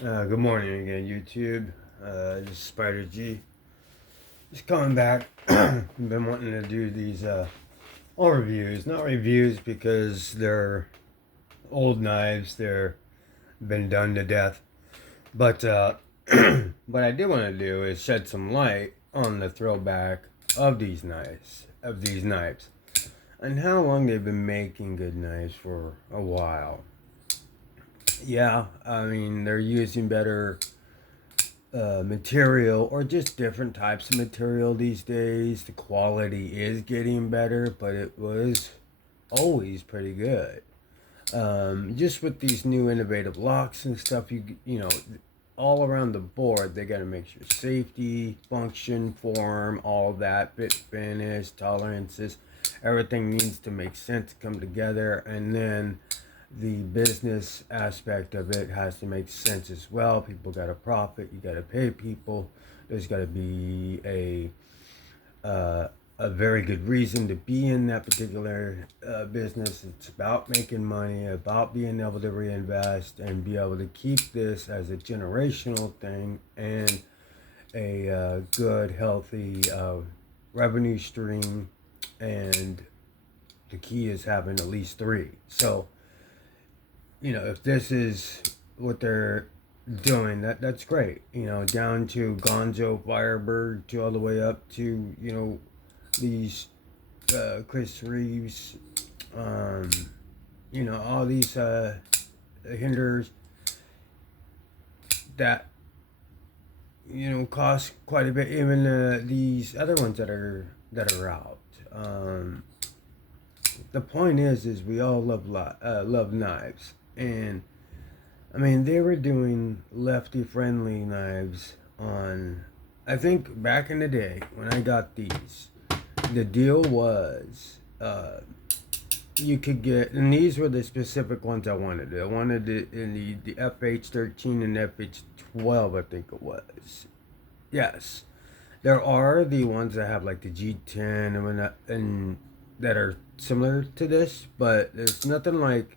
Good morning again, YouTube. This is Spider G. Just coming back. Been wanting to do these all reviews, not reviews because they're old knives. They're been done to death. But what I did want to do is shed some light on the throwback of these knives, and how long they've been making good knives for a while. Yeah, I mean they're using better material or just different types of material these days. The quality is getting better, but it was always pretty good. Just with these new innovative locks and stuff, you know, all around the board, they got to make sure safety, function, form, all that, fit, finish, tolerances, everything needs to make sense, come together, and then the business aspect of it has to make sense as well. People got to profit. You got to pay people. There's got to be a very good reason to be in that particular business. It's about making money, about being able to reinvest and be able to keep this as a generational thing and a good, healthy revenue stream. And the key is having at least three. So, you know, if this is what they're doing, that's great. You know, down to Gonzo Firebird to all the way up to, you know, these Chris Reeves, um, you know, all these hinders that, you know, cost quite a bit. Even these other ones that are out. The point is we all love knives, and I mean they were doing lefty friendly knives on. I think back in the day when I got these, the deal was you could get, and these were the specific ones I wanted. I wanted it in the FH-13 and FH-12, I think it was. Yes, there are the ones that have like the G10 and that are similar to this, but there's nothing like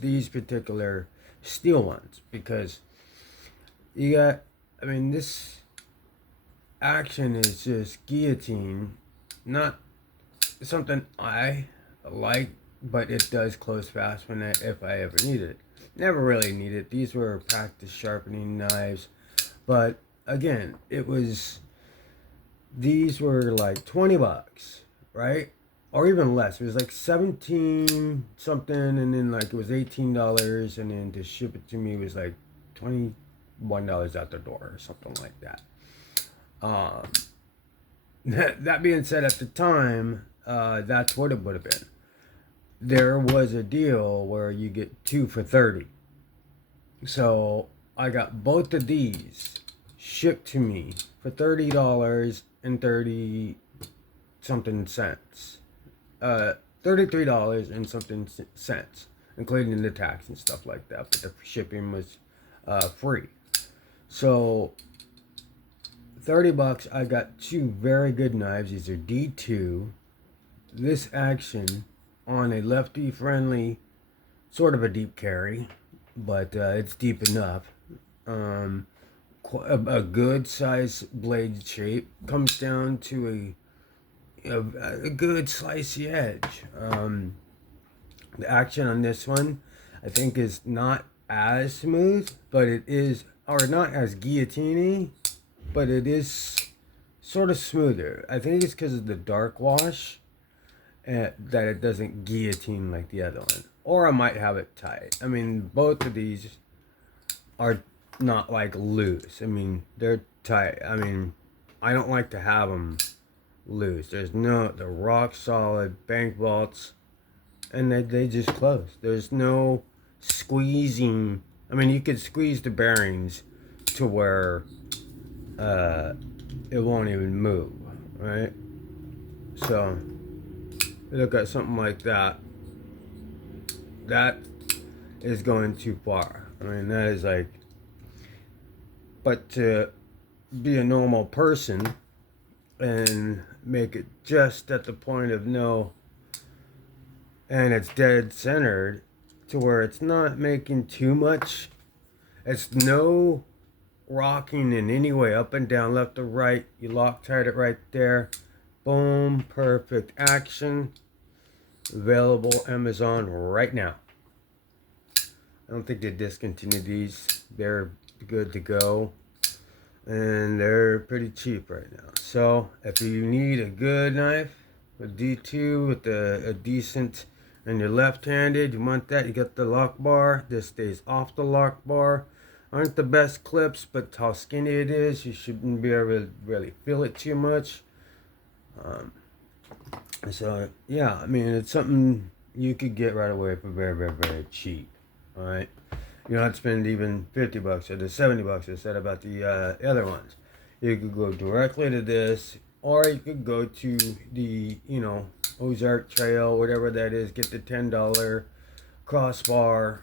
these particular steel ones because you got. I mean, this action is just guillotine, not something I like, but it does close fast if I ever need it. Never really need it. These were practice sharpening knives, but again, it was these were like $20, right? Or even less. It was like 17 something, and then like it was $18, and then to ship it to me was like $21 out the door or something like that. Um, that being said, at the time, that's what it would have been. There was a deal where you get two for 30. So I got both of these shipped to me for $30 and 30 something cents. $33 and something cents, including the tax and stuff like that. But the shipping was free. So $30, I got two very good knives. These are D2. This action on a lefty friendly, sort of a deep carry, but it's deep enough. A good size blade shape comes down to a good slicey edge. The action on this one, I think, is not as smooth, but it is, or not as guillotine-y, but it is sort of smoother. I think it's because of the dark wash that it doesn't guillotine like the other one. Or I might have it tight. I mean, both of these are not like loose. I mean, they're tight. I mean, I don't like to have them loose. They're rock solid bank vaults, and they just close. There's no squeezing. I mean, you could squeeze the bearings to where it won't even move, right? So, look at something like that. That is going too far. I mean, that is like, but to be a normal person and make it just at the point of no, and it's dead centered to where it's not making too much It's no rocking in any way, up and down, left or right. You Loctite it right there. Boom, perfect action. Available Amazon right now. I don't think they discontinued these. They're good to go. And they're pretty cheap right now. So if you need a good knife, a D2 with a decent, and you're left-handed, you want that, you got the lock bar. This stays off the lock bar. Aren't the best clips, but how skinny it is, you shouldn't be able to really feel it too much. So yeah, I mean, it's something you could get right away for very, very, very cheap. All right, you don't have to spend even $50 or the $70 I said about the other ones. You could go directly to this, or you could go to the Ozark Trail, whatever that is. Get the $10 crossbar,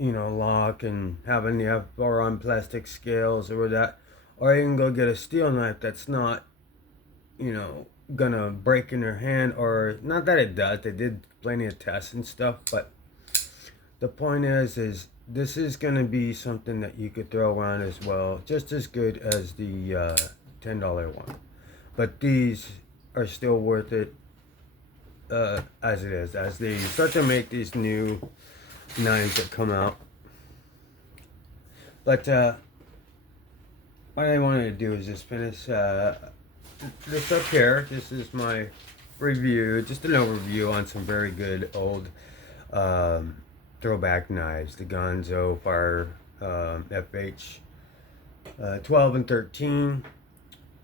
lock, and have boron plastic scales or that. Or you can go get a steel knife that's not, gonna break in your hand, or not that it does. They did plenty of tests and stuff, but the point is this is gonna be something that you could throw around as well, just as good as the $10 one. But these are still worth it as it is, as they start to make these new knives that come out. But what I wanted to do is just finish this up here. This is my review, just an overview on some very good old throwback knives. The Ganzo FH-12 and 13.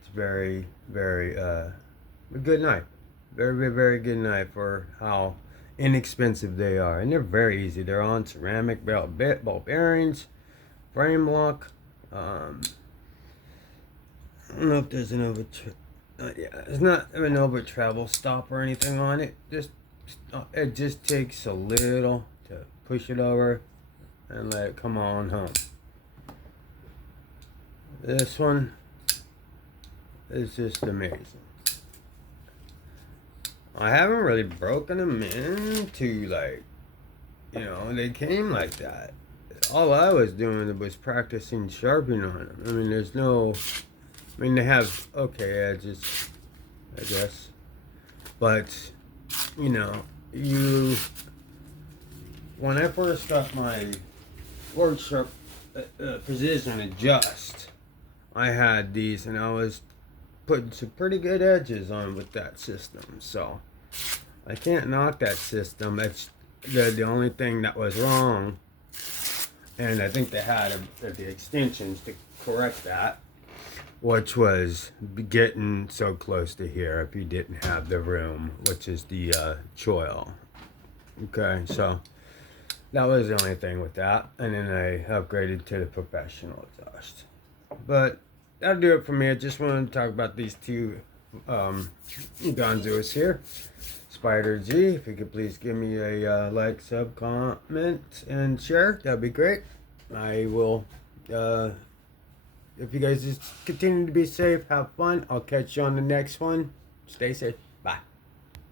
It's very, very a good knife. Very, very, very good knife for how inexpensive they are, and they're very easy. They're on ceramic ball bearings, frame lock. I don't know if there's an it's not an over travel stop or anything on it. It just takes a little to push it over and let it come on home. This one is just amazing. I haven't really broken them into, they came like that. All I was doing was practicing sharpening on them. I mean, they have okay edges, I guess. But, when I first got my workshop precision adjust, I had these, and I was putting some pretty good edges on with that system. So I can't knock that system. It's the only thing that was wrong, and I think they had the extensions to correct that, which was getting so close to here if you didn't have the room, which is the choil. Okay, so that was the only thing with that, and then I upgraded to the professional exhaust. But that'll do it for me. I just wanted to talk about these two Ganzos here. Spider G, if you could please give me a like, sub, comment, and share, that'd be great. I will, if you guys just continue to be safe, have fun, I'll catch you on the next one. Stay safe.